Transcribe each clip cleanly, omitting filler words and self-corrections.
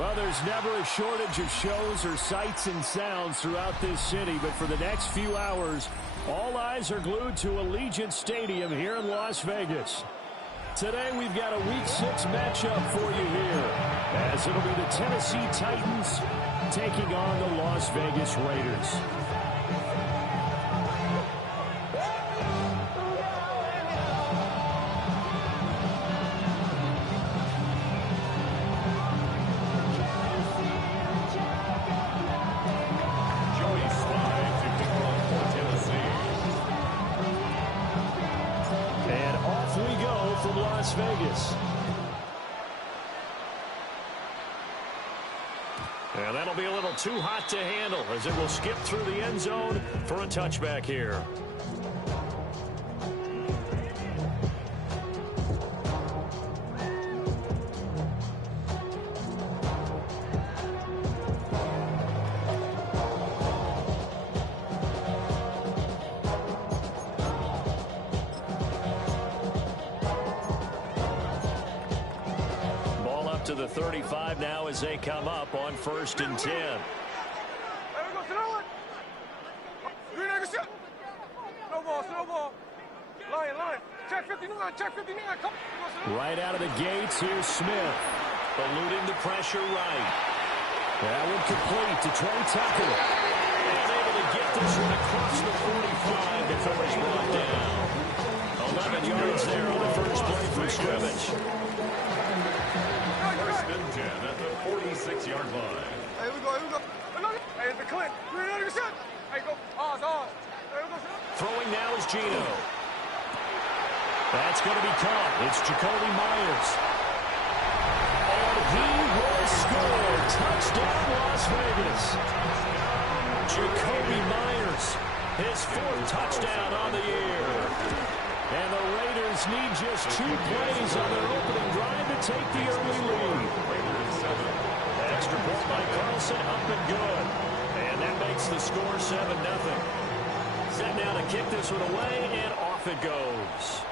Well, there's never a shortage of shows or sights and sounds throughout this city, but for the next few hours, all eyes are glued to Allegiant Stadium here in Las Vegas. Today, we've got a Week 6 matchup for you here, as it'll be the Tennessee Titans taking on the Las Vegas Raiders. Las Vegas. And that'll be a little too hot to handle as it will skip through the end zone for a touchback here. To the 35 now as they come up on 1st and 10. Right out of the gates, here's Smith. Eluding the pressure right. That one complete to Trey Tucker. And able to get this one across the 45 before he's brought down. 11 yards there on the first play for scrimmage. At the 46-yard line. Here we go. Hey, it's the click. Hey, go. Throwing now is Gino. That's going to be caught. It's Jacoby Myers. And he will score. Touchdown, Las Vegas. Jacoby Myers, his 4th touchdown on the year. And the Raiders need just 2 plays on their opening drive to take the early lead. Extra point by Carlson, up and good. And that makes the score 7-0. Set now to kick this one away, and off it goes.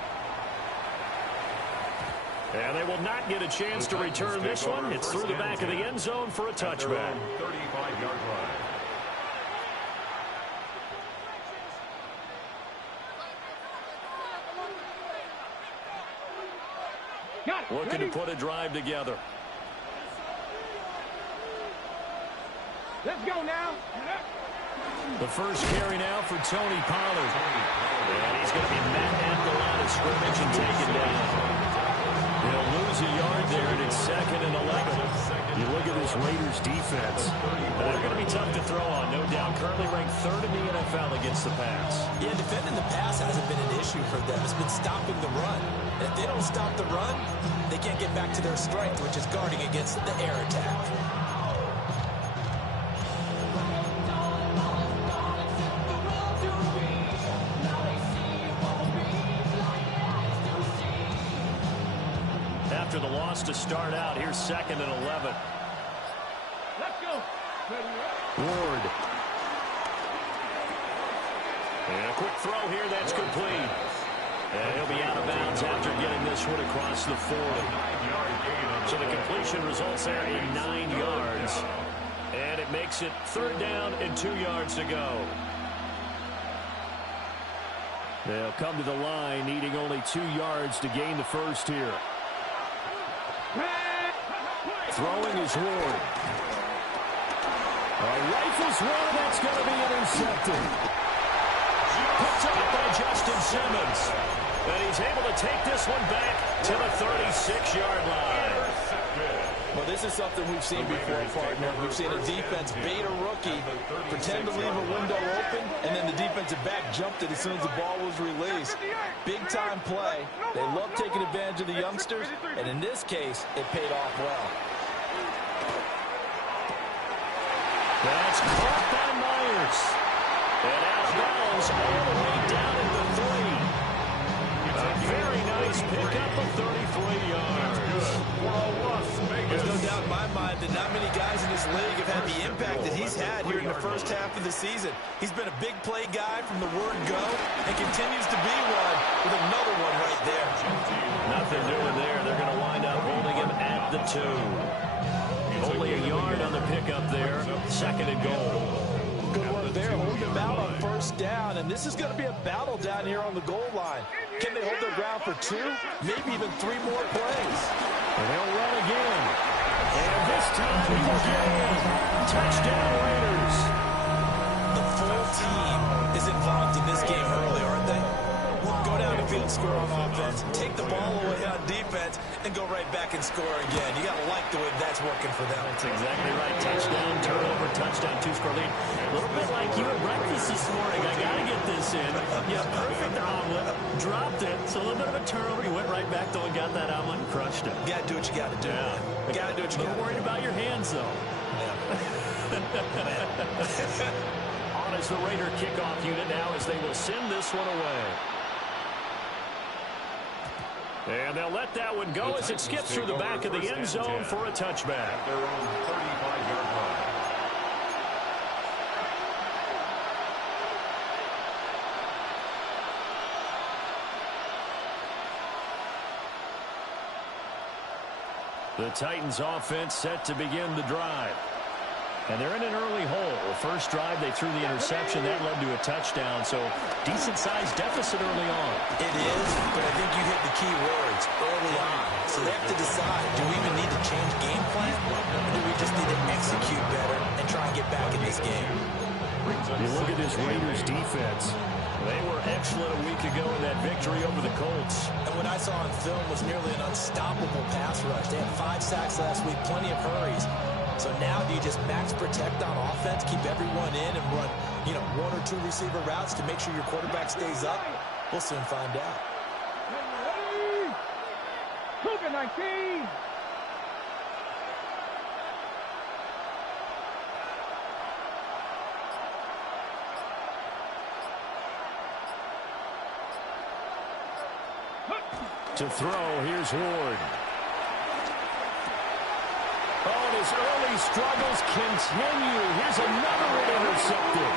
And they will not get a chance to return this one. It's through the back of the end zone for a touchback. 35-yard line. Looking to put a drive together. Let's go now. The first carry now for Tony Pollard. And he's going to be met at the line of scrimmage and taken down. He'll lose a yard there, and it's 2nd and 11. You look at this Raiders defense. They're going to be tough to throw on, no doubt. Currently ranked 3rd in the NFL against the pass. Yeah, defending the pass hasn't been an issue for them. It's been stopping the run. And if they don't stop the run, they can't get back to their strength, which is guarding against the air attack. After the loss to start out, here's 2nd and 11. Let's go. Ward. And a quick throw here, that's complete. And he'll be out of bounds after getting this one across the 40. So the completion results there in 9 yards. And it makes it 3rd down and 2 yards to go. They'll come to the line, needing only 2 yards to gain the first here. Throwing is Ward. Rifles one, that's going to be intercepted. Picked up by Justin Simmons. And he's able to take this one back to the 36-yard line. Well, this is something we've seen before, partner. We've seen a defense bait a rookie, pretend to leave a window open, and then the defensive back jumped it as soon as the ball was released. Big-time play. They love taking advantage of the youngsters, and in this case, it paid off well. That's caught by Myers. And out of bounds all the way down at the 3. A very nice pickup of 33 yards. There's no doubt in my mind that not many guys in this league have had the impact that he's had here in the first half of the season. He's been a big play guy from the word go and continues to be one with another one right there. Nothing doing there. They're going to wind up holding him at the 2. Only Only a yard on the pickup there. Second and goal. Good work there, holding them out on first down, and this is going to be a battle down here on the goal line. Can they hold their ground for 2, maybe even 3 more plays? And they'll run again. And this time he will get in. Touchdown, Raiders. The full team is involved in this game early, aren't they? Go down the field, score on offense, take the ball away on defense, and go right back and score again. You got to like the way that's working for them. That's exactly right. Touchdown, turnover, touchdown, 2-score lead. A little bit like you at breakfast this morning. I got to get this in. Yeah, perfect omelet. Dropped it. It's a little bit of a turnover. You went right back, though, and got that omelet and crushed it. You got to do what you got to do. Yeah. You got to do what you got to do. Worried about your hands, though. Yeah. On is the Raider kickoff unit now as they will send this one away. And they'll let that one go as it skips through the back of the end zone for a touchback. Their own 35-yard line. The Titans offense set to begin the drive. And they're in an early hole. First drive, they threw the interception. That led to a touchdown. So decent-sized deficit early on. It is, but I think you hit the key words early on. So they have to decide, do we even need to change game plan? Or do we just need to execute better and try and get back in this game? You look at this Raiders defense. They were excellent a week ago in that victory over the Colts. And what I saw on film was nearly an unstoppable pass rush. They had 5 sacks last week, plenty of hurries. So now do you just max protect on offense, keep everyone in, and run, 1 or 2 receiver routes to make sure your quarterback stays up? We'll soon find out. Cougar 19. To throw, here's Ward. Oh, and his early struggles continue. Here's another one intercepted.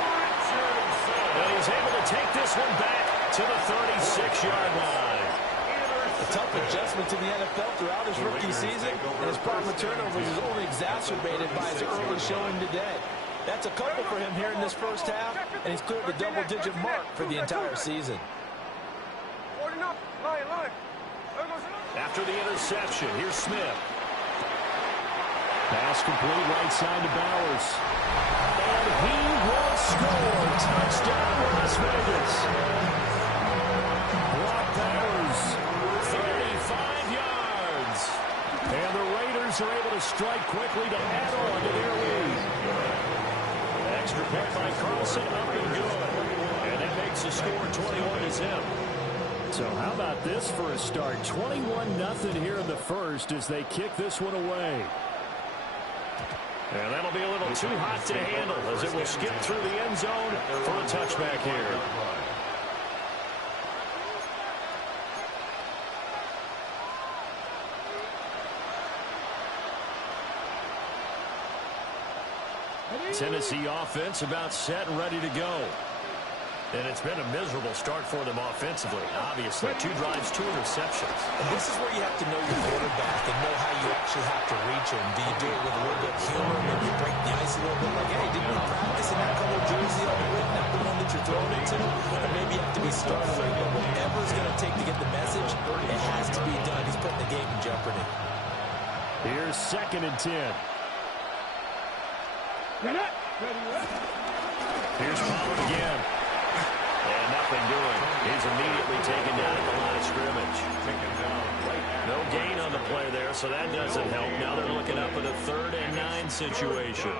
And he's able to take this one back to the 36-yard line. A tough adjustment to the NFL throughout his rookie season, and his problem with turnovers is only exacerbated by his early showing today. That's a couple for him here in this first half, and he's cleared the double-digit mark for the entire season. After the interception, here's Smith. Pass complete right side to Bowers. And he will score. Touchdown, Las Vegas. Brock Bowers, 35 yards. And the Raiders are able to strike quickly to add on to their lead. Extra point by Carlson, up and good. And that makes the score 21-0. So how about this for a start? 21-0 here in the first as they kick this one away. And that'll be a little too hot to handle as it will skip through the end zone for a touchback here. Tennessee offense about set and ready to go. And it's been a miserable start for them offensively. Obviously, 2 drives, 2 interceptions. And this is where you have to know your quarterback and know how you actually have to reach him. Do you do it with a little bit of humor, maybe you break the ice a little bit, like, hey, didn't we practice in that color jersey all week, not the one that you're throwing into? Or maybe you have to be startling, but whatever it's going to take to get the message, it has to be done. He's putting the game in jeopardy. Here's 2nd and 10. Here's Pollard again. And nothing doing. He's immediately taken down at the line of scrimmage. No gain on the play there, so that doesn't help. Now they're looking up at a 3rd and 9 situation.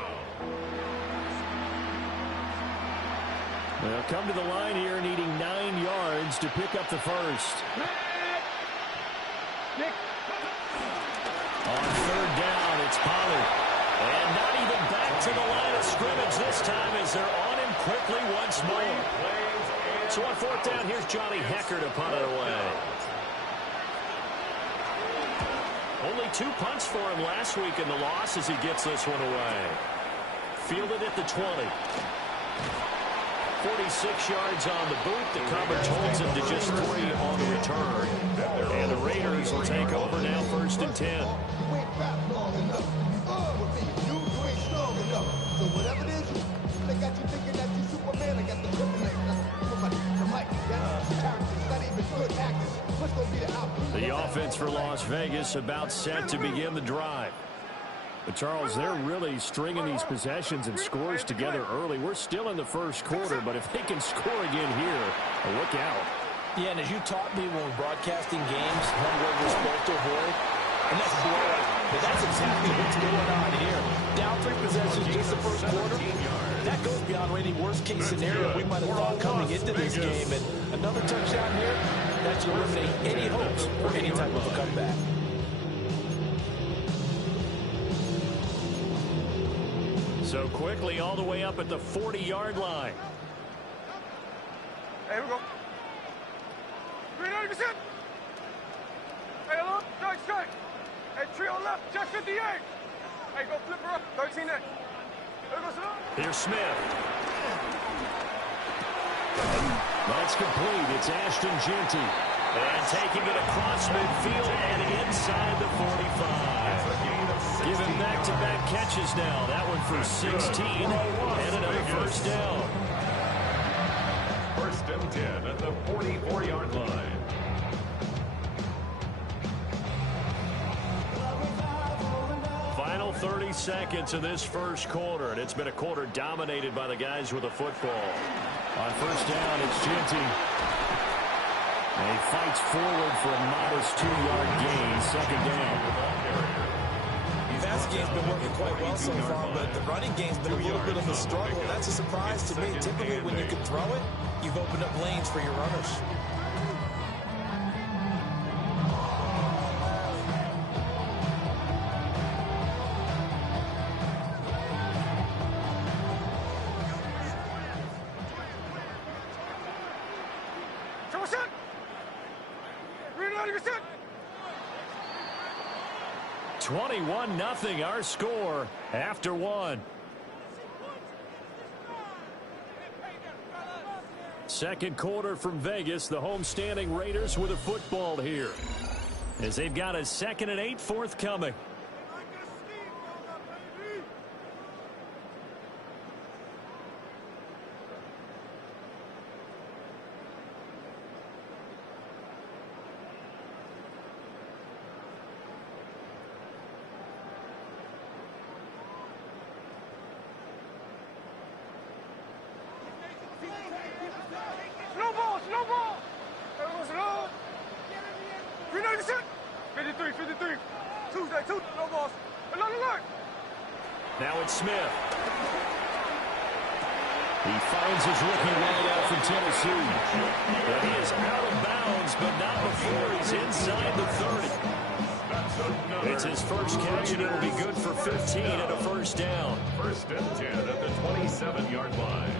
They'll come to the line here needing 9 yards to pick up the first. On 3rd down, it's Pollard. And not even back to the line of scrimmage this time as they're on him quickly once more. So on 4th down, here's Johnny Hecker to punt it away. Only 2 punts for him last week in the loss as he gets this one away. Fielded at the 20. 46 yards on the boot. The coverage holds him to just 3 on the return. And the Raiders will take over now 1st and 10. The offense for Las Vegas about set to begin the drive. But Charles, they're really stringing these possessions and scores together early. We're still in the first quarter, but if they can score again here, look out. Yeah, and as you taught me when we're broadcasting games, one word we're supposed to avoid, and that's blowout. But that's exactly what's going on here. Down 3 possessions just the first quarter. That goes beyond any worst-case scenario we might have thought coming into this game. And another touchdown here, that should eliminate any hopes for any type of a comeback. So quickly all the way up at the 40-yard line. Hey, here we go. 390%. Hey, hello, strike. Hey, trio left, just 58. Hey, go flip her up, 13 next. Here's Smith. That's complete. It's Ashton Jeanty. And taking it across midfield and inside the 45. Giving back-to-back catches now. That one for 16 and another first down. First and 10 at the 44-yard line. Final 30 seconds of this first quarter, and it's been a quarter dominated by the guys with the football. On first down, it's Jeanty. And he fights forward for a modest 2-yard gain, second down. The pass game's been working quite well so far, but the running game's been a little bit of a struggle. That's a surprise to me. Typically, when you can throw it, you've opened up lanes for your runners. Come on, set. 390%. 21-0 our score after one. Second quarter from Vegas. The homestanding Raiders with a football here, as they've got a 2nd and 8 forthcoming. No ball. Everyone's low. 390%. 53. Tuesday, no balls. Alert. Now it's Smith. He finds his rookie wide out from Tennessee. But he is out of bounds, but not before he's inside the 30. It's his first catch, and it'll be good for 15 and a first down. First and 10 at the 27-yard line.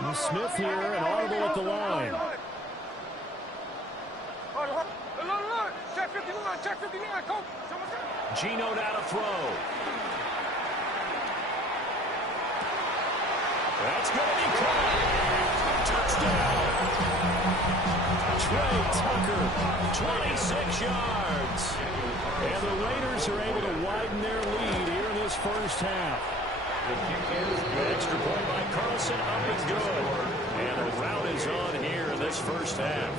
And Smith here, and audible at the line. Check 59, coach. Gino down to throw. That's going to be caught. Touchdown. Trey Tucker, 26 yards. And the Raiders are able to widen their lead here in this first half. Extra point by Carlson, up and good. And the route is on here in this first half.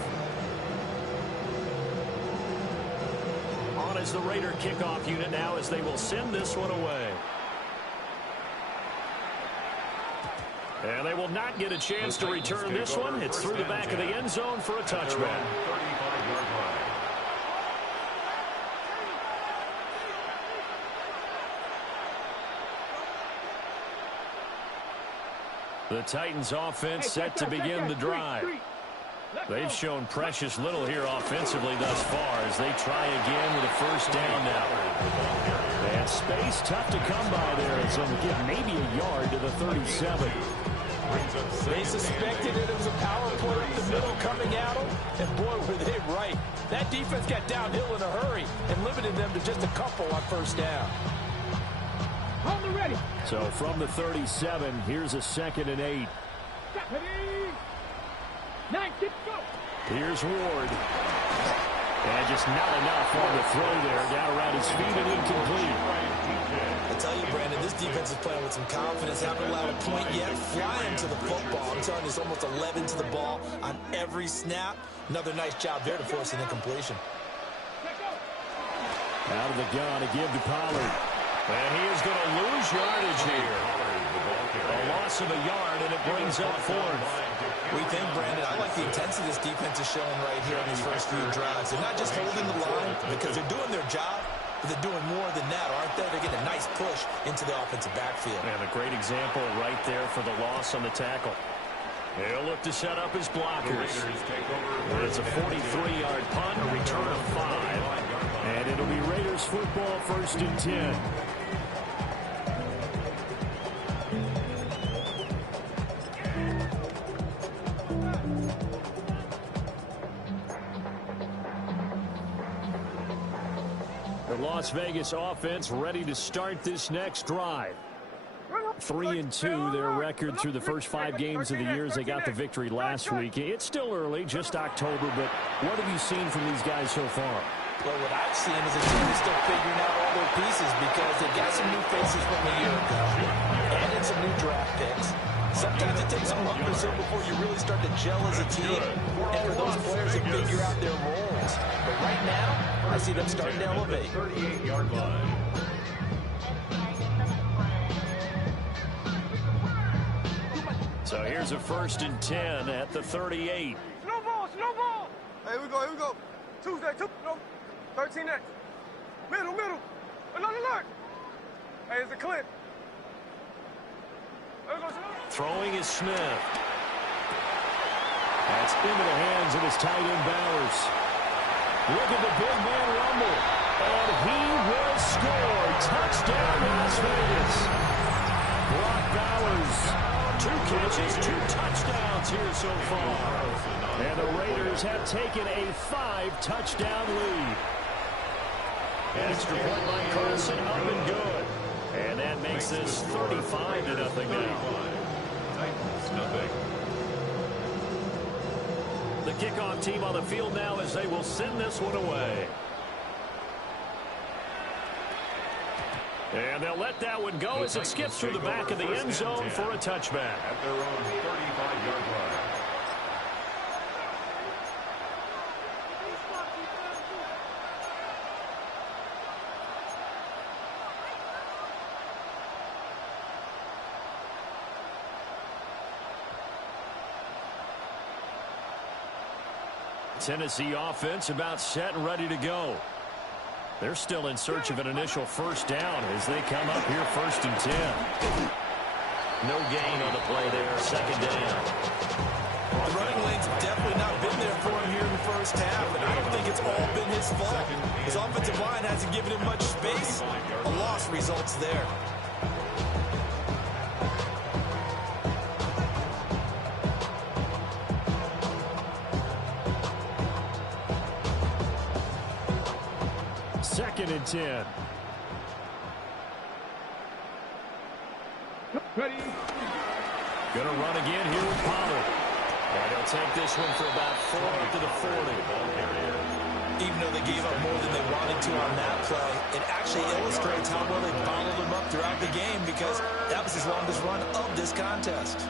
On is the Raider kickoff unit now, as they will send this one away. And they will not get a chance to return this one. It's through the back of the end zone for a touchback. The Titans offense set to begin the drive. They've shown precious little here offensively thus far, as they try again with a first down now. And space tough to come by there, as they'll give maybe a yard to the 37. They suspected it was a power play up the middle coming at them, and boy, were they right. That defense got downhill in a hurry and limited them to just a couple on first down. Ready. So from the 37, here's a 2nd and 8. Ready. 9, 6, go. Here's Ward. And just not enough on the throw there. Down around his feet and incomplete. I tell you, Brandon, this defense is playing with some confidence. Haven't allowed a point yet. Flying to the football. I'm telling you, it's almost 11 to the ball on every snap. Another nice job there to force an incompletion. Out of the gun to give to Pollard. And he is going to lose yardage here. A loss of a yard, and it brings up fourth. We think, Brandon, I like the intensity this defense is showing right here in these first few drives. They're not just holding the line because they're doing their job, but they're doing more than that, aren't they? They're getting a nice push into the offensive backfield. And a great example right there for the loss on the tackle. They'll look to set up his blockers. It's a 43-yard punt, a return of 5. And it'll be Raiders football, 1st and 10. The Las Vegas offense ready to start this next drive. 3-2, their record through the first 5 games of the year as they got the victory last week. It's still early, just October, but what have you seen from these guys so far? Well, what I've seen is a team that's still figuring out all their pieces because they've got some new faces from a year ago and in some new draft picks. Sometimes it takes a month or so before you really start to gel as a team and for those players to figure out their roles. But right now, I see them starting to elevate. 38-yard line. So here's a 1st and 10 at the 38. Slow ball, slow ball. Hey, here we go, here we go. Tuesday, no, 13 next. Middle. Another alert. Hey, it's a clip. Throwing is Smith. That's into the hands of his tight end Bowers. Look at the big man rumble. And he will score. Touchdown, Las Vegas. Brock Bowers. 2 catches, 2 touchdowns here so far. And the Raiders have taken a 5-touchdown lead. Extra point by Carson, up and good. And that makes this 35-0 now. The kickoff team on the field now as they will send this one away. And they'll let that one go as it skips through the back of the end zone for a touchback. At their own 35-yard line. Tennessee offense about set and ready to go. They're still in search of an initial first down as they come up here 1st and 10. No gain on the play there, 2nd down. The running lanes have definitely not been there for him here in the first half, and I don't think it's all been his fault. His offensive line hasn't given him much space. A loss results there. Second and 10. Ready. Gonna run again here with Pollard. And he'll take this one for about 4 to the 40. Even though they gave up more than they wanted to on that play, it actually illustrates how well they followed him up throughout the game because that was his longest run of this contest.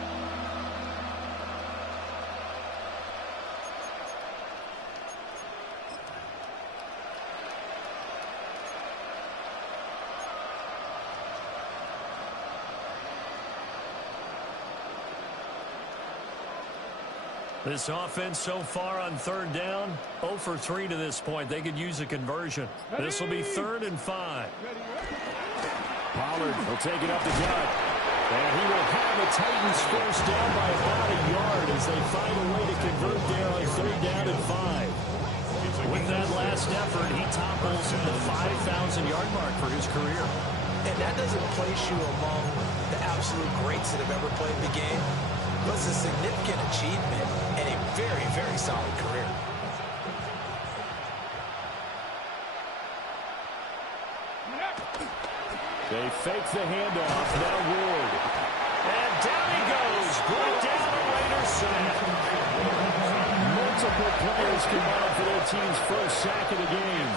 This offense so far on 3rd down, 0 for 3 to this point. They could use a conversion. This will be 3rd and 5. Pollard will take it up the gut. And he will have the Titans first down by about a yard as they find a way to convert there on 3rd down and 5. With that last effort, he topples the 5,000-yard mark for his career. And that doesn't place you among the absolute greats that have ever played the game. But it's a significant achievement and a very, very solid career. They fake the handoff. Now Ward. And down he goes. Brought down the Raiders sack. Multiple players combined for their team's first sack of the game.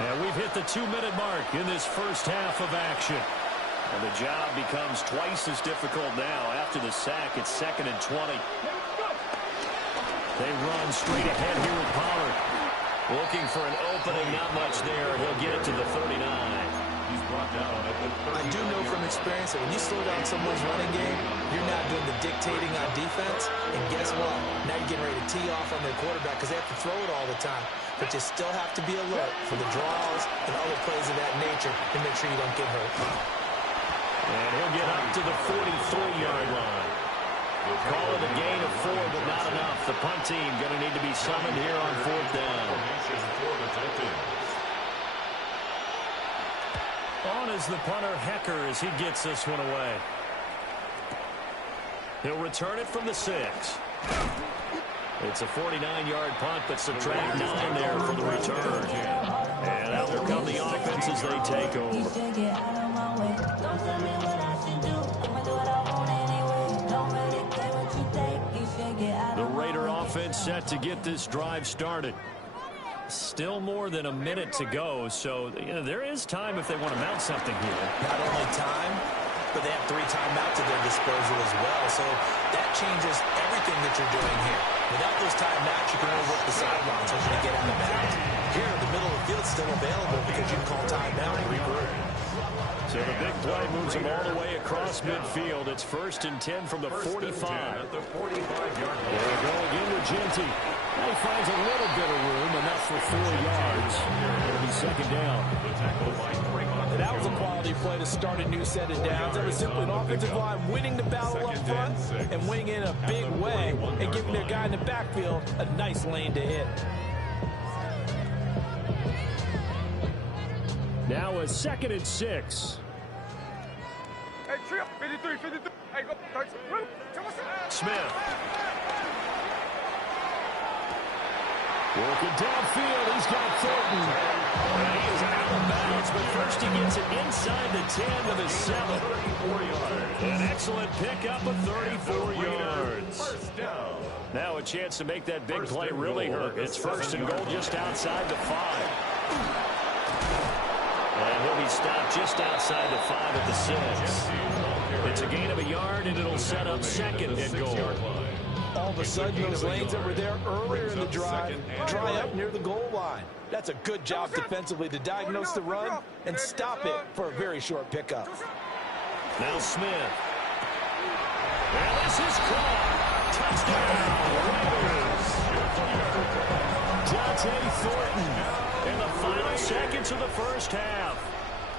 And we've hit the 2-minute mark in this first half of action. And the job becomes twice as difficult now. After the sack, it's 2nd and 20. They run straight ahead here with Pollard. Looking for an opening, not much there. He'll get it to the 39. He's brought down at the 30. I do know from experience that when you slow down someone's running game, you're not doing the dictating on defense. And guess what? Now you're getting ready to tee off on their quarterback because they have to throw it all the time. But you still have to be alert for the draws and other plays of that nature to make sure you don't get hurt. And he'll get up to the 43-yard line. Call it a gain of 4, but not enough. The punt team going to need to be summoned here on 4th down. On is the punter, Hecker, as he gets this one away. He'll return it from the 6. It's a 49-yard punt, but subtract 9 there for the return. And out there come the offense as they take over. The Raider offense set to get this drive started. Still more than a minute to go, so there is time if they want to mount something here. Not only time, but they have 3 timeouts at their disposal as well, so that changes everything that you're doing here. Without those timeouts, you can only work the sidelines hoping to get out of bounds. Here, the middle of the field is still available because you can call timeout and regroup. So the big play moves them all the way across midfield. It's 1st and 10 from the 45. At the 45-yard line. There we go again with Genty. Now he finds a little bit of room, enough for 4 yards. It'll be 2nd down. The tackle by Draymond. That was a quality play to start a new set of downs. That was simply an offensive line winning the battle up front and winning in a big way and giving their guy in the backfield a nice lane to hit. Now a 2nd and 6. Hey, trip, 53, 53. Hey, go, 13. Smith. Working downfield, he's got Thornton. And he is out of bounds, but first he gets it inside the 10 to the 7. An excellent pickup of 34 yards. First down. Now a chance to make that big play really hurt. It's 1st and goal just outside the 5. And he'll be stopped just outside the 5 at the 6. It's a gain of a yard, and it'll set up 2nd and goal. All of a sudden, those lanes that were there earlier in the drive dry up near the goal line. That's a good job defensively to diagnose the run and stop it for a very short pickup. Now Smith. And this is caught. Touchdown, Raiders. Dante Thornton in the final seconds of the first half.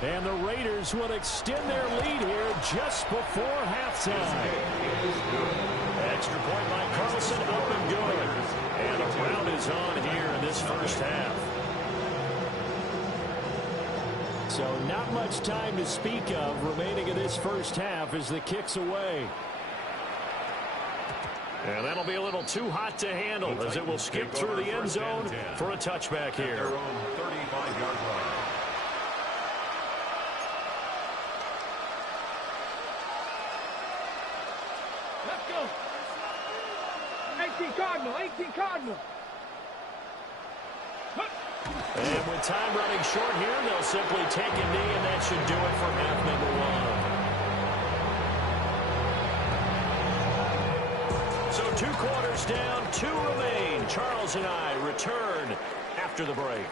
And the Raiders will extend their lead here just before halftime. Extra point by Carlson, up and good. And a round is on here in this first half. So not much time to speak of remaining in this first half as the kick's away. And that'll be a little too hot to handle as it will skip through the end zone for a touchback here. Their own 35-yard line. Let's go. 18 Cardinal, 18 Cardinal. And with time running short here, they'll simply take a knee, and that should do it for half number 1. So 2 quarters down, 2 remain. Charles and I return after the break.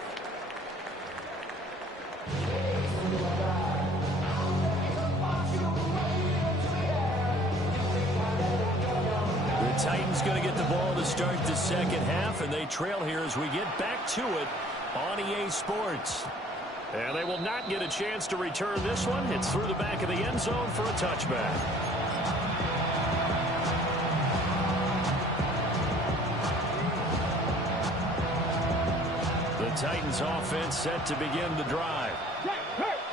The Titans going to get the ball to start the second half, and they trail here as we get back to it on EA Sports. And they will not get a chance to return this one. It's through the back of the end zone for a touchback. The Titans offense set to begin the drive.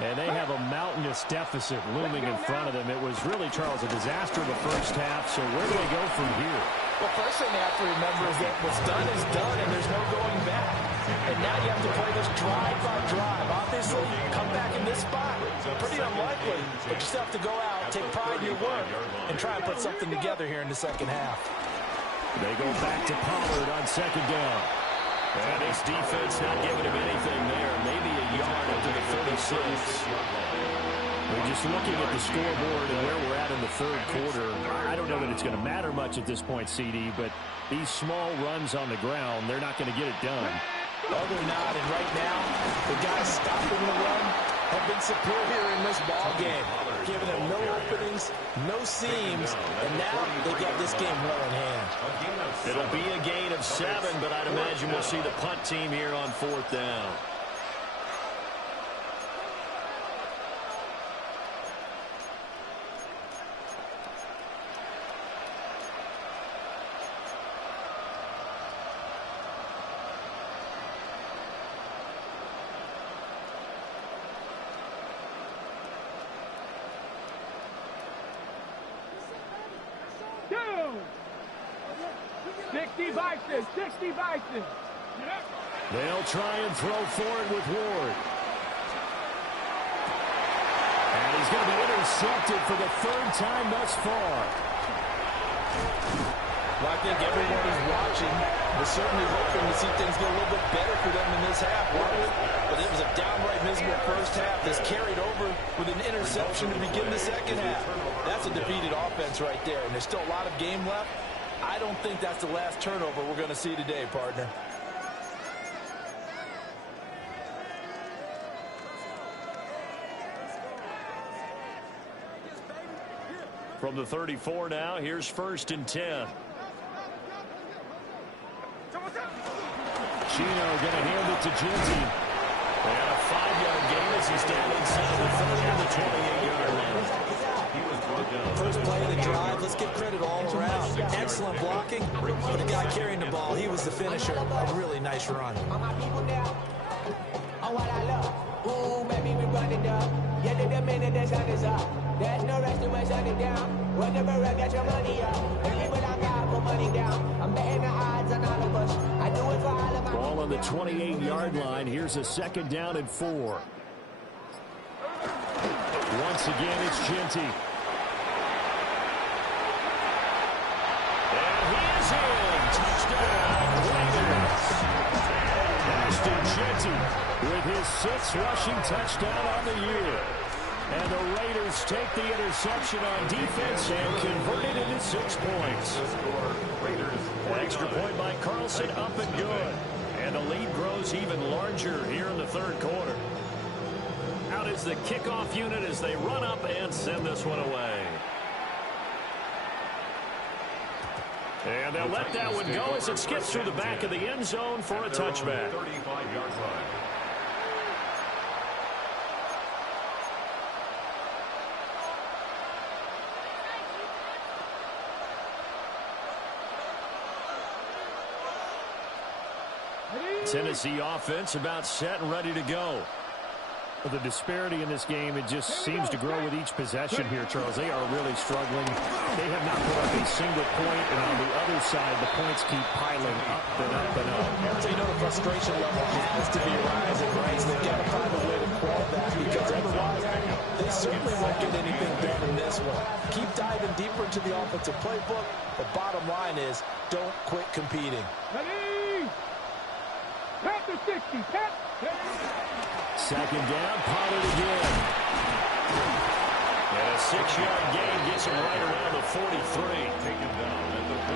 And they have a mountainous deficit looming in front of them. It was really, Charles, a disaster in the first half. So where do they go from here? Well, first thing they have to remember is that what's done is done, and there's no going back. And now you have to play this drive by drive. Obviously, come back in this spot, pretty unlikely. But you still have to go out, take pride in your work, and try and put something together here in the second half. They go back to Pollard on second down. And this defense not giving him anything there. Maybe a yard up to the 36. We're just looking at the scoreboard and where we're at in the third quarter. I don't know that it's going to matter much at this point, CD, but these small runs on the ground, they're not going to get it done. No, they're not. And right now, the guys stopping the run have been superior in this ball game, giving them no openings, no seams, and now they got this game well in hand. It'll be a gain of 7, but I'd imagine we'll see the punt team here on 4th down. They'll try and throw for it with Ward. And he's going to be intercepted for the 3rd time thus far. Well, I think everyone is watching. We're certainly hoping to see things get a little bit better for them in this half, but it was a downright miserable first half that's carried over with an interception to begin the second half. That's a defeated offense right there, and there's still a lot of game left. I don't think that's the last turnover we're going to see today, partner. From the 34 now, here's 1st and 10. Chino going to hand it to Jinty. And a 5-yard gain as he's down inside the 30 on the 28-yard line. First play of the drive, let's give credit all around. Excellent blocking, but the guy carrying the ball, he was the finisher. A really nice run. There's no rest to my shutting down. Whatever I get your money up. Everyone I got, put money down. I'm betting the odds on all of us. I do it for all of my... Ball on the 28-yard line. Here's a 2nd down and 4. Once again, it's Jinty. And he is in. Touchdown, Raiders. Ashton Jinty with his 6th rushing touchdown on the year. And the Raiders take the interception on defense and convert it into 6 points. An extra point by Carlson, up and good. And the lead grows even larger here in the 3rd quarter. Out is the kickoff unit as they run up and send this one away. And they'll let that one go as it skips through the back of the end zone for a touchback. 35-yard line. Tennessee offense about set and ready to go. The disparity in this game, it just seems to grow with each possession here, Charles. They are really struggling. They have not put up a single point, and on the other side, the points keep piling up and up and up. So you know the frustration level has to be rising, right? So they've got to find a way to quell that, because otherwise they certainly won't get anything done in this one. Keep diving deeper into the offensive playbook. The bottom line is don't quit competing. Panther 60, 2nd down, Pollard again. And a 6-yard gain gets him right around the 43.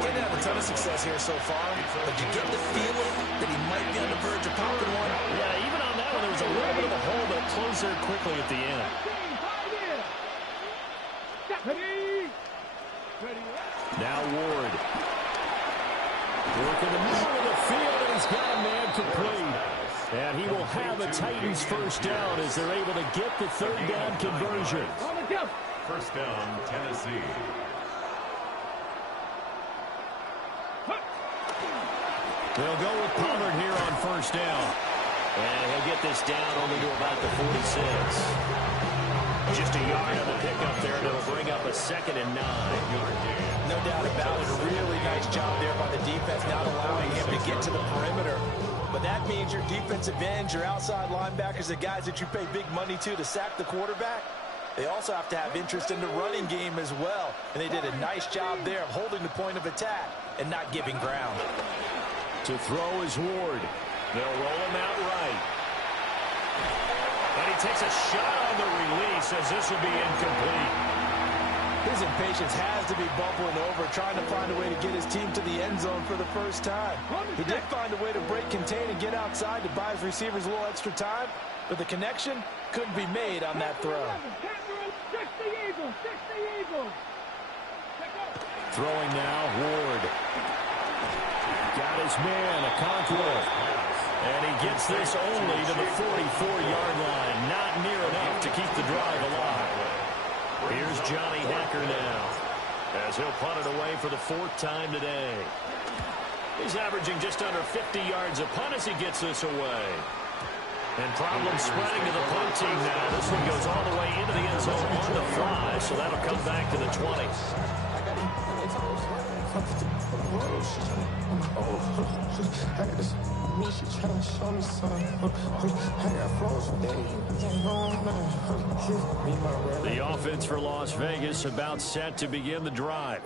Didn't have a ton of success here so far, but you get the feeling that he might be on the verge of popping one. Yeah, even on that one, there was a little bit of a hole, but it closed there quickly at the end. Now Ward. Work in the middle of the field, and he's got a man complete. And he will have a Titans 1st down as they're able to get the 3rd down conversion. 1st down, Tennessee. They'll go with Pollard here on 1st down. And he'll get this down only to about the 46. Just a yard on the pickup there, and it'll bring up a 2nd and 9. No doubt about it. A really nice job there by the defense, not allowing him to get to the perimeter. But that means your defensive ends, your outside linebackers, the guys that you pay big money to sack the quarterback, they also have to have interest in the running game as well. And they did a nice job there of holding the point of attack and not giving ground. To throw is Ward. They'll roll him out right. And he takes a shot on the release as this will be incomplete. His impatience has to be bubbling over, trying to find a way to get his team to the end zone for the first time. He did find a way to break contain and get outside to buy his receivers a little extra time, but the connection couldn't be made on that throw. Throwing now, Ward. Got his man, Okonkwo. And he gets this only to the 44-yard line. Not near enough to keep the drive alive. Here's Johnny Hacker now, as he'll punt it away for the 4th time today. He's averaging just under 50 yards a punt as he gets this away. And problems spreading to the punt team now. This one goes all the way into the end zone on the fly, so that'll come back to the 20. The offense for Las Vegas about set to begin the drive.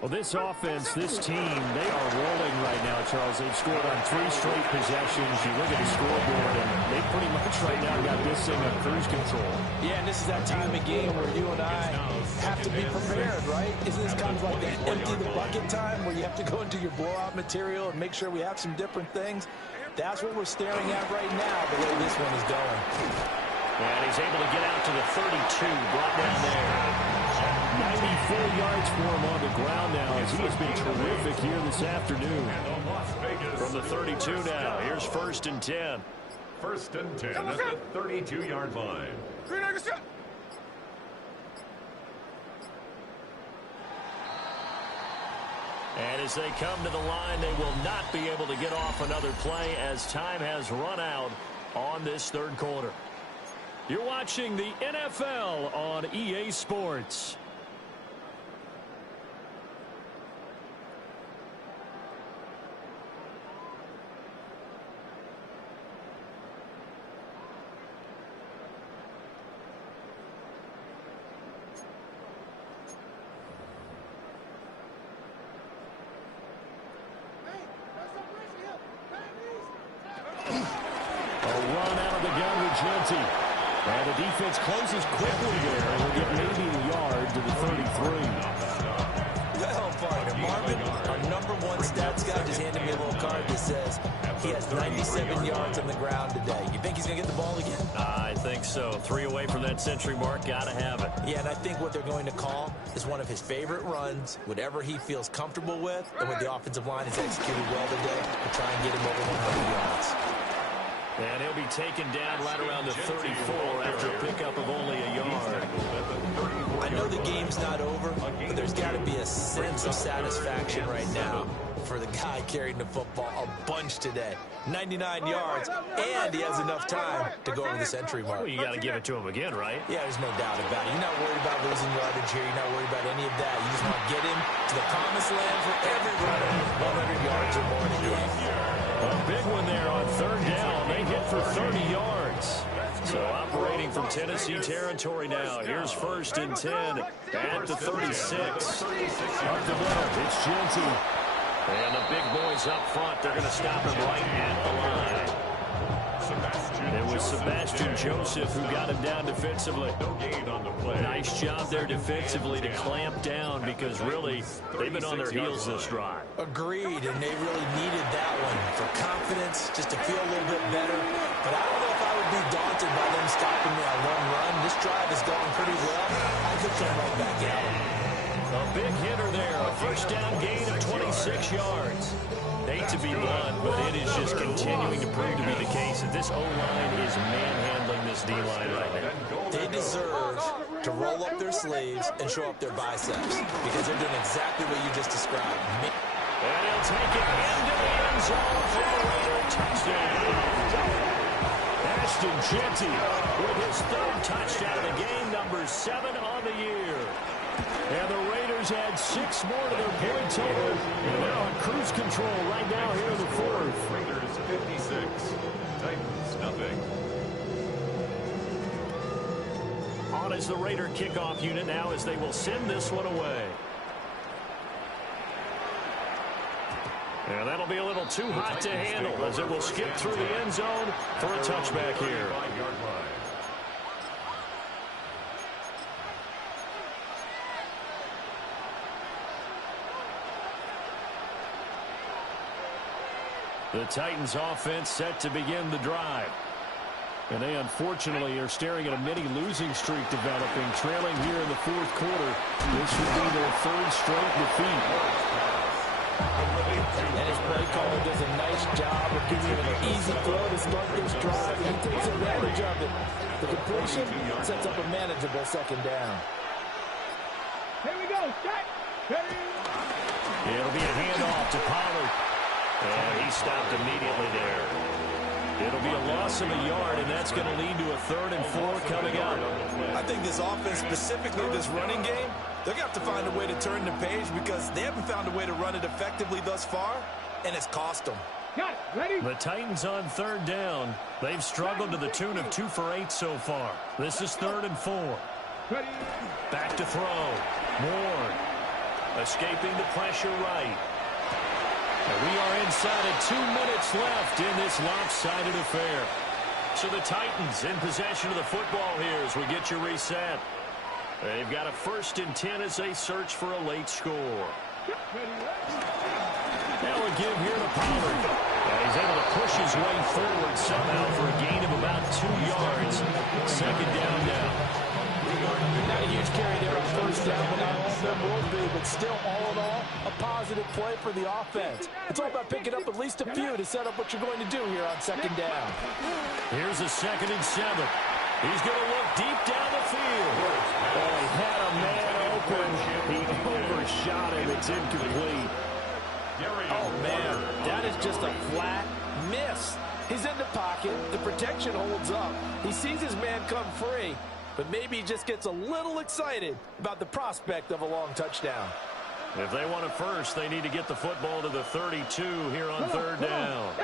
Well, this offense, this team, they are rolling right now, Charles. They've scored on 3 straight possessions. You look at the scoreboard, and they pretty much right now got this thing on cruise control. Yeah, and this is that time of game where you and I have to be prepared, right? Isn't this kind of like that empty the bucket time where you have to go into your blowout material and make sure we have some different things? That's what we're staring at right now, the way this one is going. And he's able to get out to the 32, brought down there. 94 yards for him on the ground now as he has been terrific here this afternoon. From the 32 now, here's 1st and 10. 1st and 10 at the 32-yard line. And as they come to the line, they will not be able to get off another play as time has run out on this 3rd quarter. You're watching the NFL on EA Sports. And the defense closes quickly there, and will get maybe a yard to the 33. Well, partner, Marvin, our #1 stats guy just handed me a little card that says he has 97 yards on the ground today. You think he's going to get the ball again? I think so. 3 away from that century mark. Got to have it. Yeah, and I think what they're going to call is one of his favorite runs, whatever he feels comfortable with, and what the offensive line has executed well today to try and get him over 100 yards. And he'll be taken down right around the 34 after a pickup of only a yard. I know the game's not over, but there's got to be a sense of satisfaction right now for the guy carrying the football a bunch today. 99 yards, and he has enough time to go over the century mark. Well, you got to give it to him again, right? Yeah, there's no doubt about it. You're not worried about losing yardage here. You're not worried about any of that. You just want to get him to the promised land for every runner, 100 yards or more in the game. A big one there on 3rd down. They hit for 30 yards. So operating from Tennessee territory now. Here's 1st and 10 at the 36. Up the middle, it's Genty. And the big boys up front, they're going to stop him right at the line. It was Sebastian Joseph who got him down defensively. Nice job there defensively to clamp down because really they've been on their heels this drive. Agreed, and they really needed that one for confidence, just to feel a little bit better. But I don't know if I would be daunted by them stopping me on one run. This drive has gone pretty well. I could come right back at them. A big hitter there, a 1st down gain of 26 yards. Hate to be blunt, but it is just continuing to prove to be the case that this O-line is manhandling this D-line right now. They deserve to roll up their sleeves and show up their biceps because they're doing exactly what you just described. And he'll take it into the end zone for a Raider touchdown. Ashton Genty with his 3rd touchdown of the game, number 7 on the year. And the Raiders add 6 more to their point total. And they're on cruise control right now here in the 4th. Raiders 56, Titans nothing. On is the Raider kickoff unit now as they will send this one away. And that'll be a little too hot to handle as it will skip through the end zone for a touchback here. The Titans offense set to begin the drive. And they unfortunately are staring at a mini losing streak developing, trailing here in the fourth quarter. This would be their third straight defeat. And his play caller does a nice job of giving him an easy throw to start this drive, and he takes advantage of it. The completion sets up a manageable second down. Here we go. It'll be a handoff to Pollard. And he stopped immediately there. It'll be a loss of a yard, and that's going to lead to a 3rd and 4 coming up. I think this offense, specifically this running game, they're going to have to find a way to turn the page because they haven't found a way to run it effectively thus far, and it's cost them. Got it. Ready? The Titans on 3rd down. They've struggled to the tune of 2 for 8 so far. This is 3rd and 4. Ready? Back to throw. Ward escaping the pressure right. We are inside of 2 minutes left in this lopsided affair. So the Titans in possession of the football here as we get your reset. They've got a 1st and 10 as they search for a late score. Now a give here to Pollard. He's able to push his way forward somehow for a gain of about 2 yards. 2nd down now. Not a huge carry there on 1st down, but not all of them will be. But still, all in all, a positive play for the offense. It's all about picking up at least a few to set up what you're going to do here on 2nd down. Here's a 2nd and 7. He's going to look deep down the field. Oh, he had a man open. He overshot him. It's incomplete. Oh, man, that is just a flat miss. He's in the pocket. The protection holds up. He sees his man come free, but maybe he just gets a little excited about the prospect of a long touchdown. If they want it first, they need to get the football to the 32 here on 3rd down.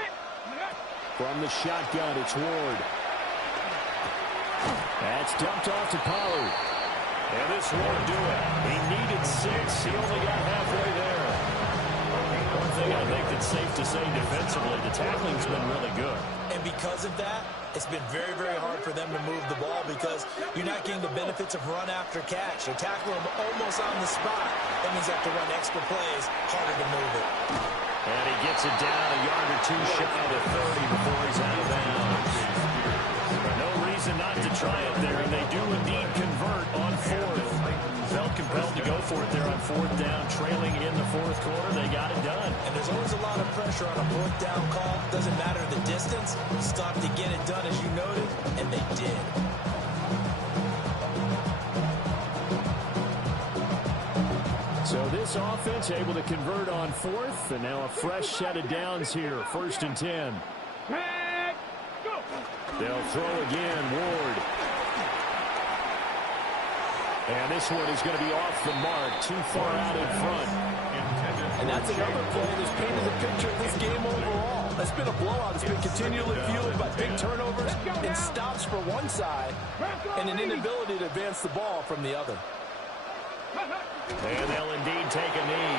From the shotgun, it's Ward. That's dumped off to Pollard. And this won't do it. He needed 6. He only got halfway there. One thing I think that's safe to say defensively, the tackling's been really good. And because of that, it's been very, very hard for them to move the ball because you're not getting the benefits of run after catch. They're tackling them almost on the spot. That means they have to run extra plays, harder to move it. And he gets it down a yard or 2 shy of the 30 before he's out of bounds. No reason not to try it there, and they do indeed convert on 4th. Felt compelled to go for it there on 4th down, trailing in the 4th quarter. They got it done. And there's always a lot of pressure on a 4th down call. Doesn't matter the distance. You still have to get it done, as you noted, and they did. So this offense able to convert on 4th, and now a fresh set of downs here. 1st and 10. They'll throw again, Ward. And this one is going to be off the mark, too far out in front. And that's another play that's painted the picture of this game overall. It's been a blowout. It's been continually fueled by big turnovers and stops for one side and an inability to advance the ball from the other. And they'll indeed take a knee.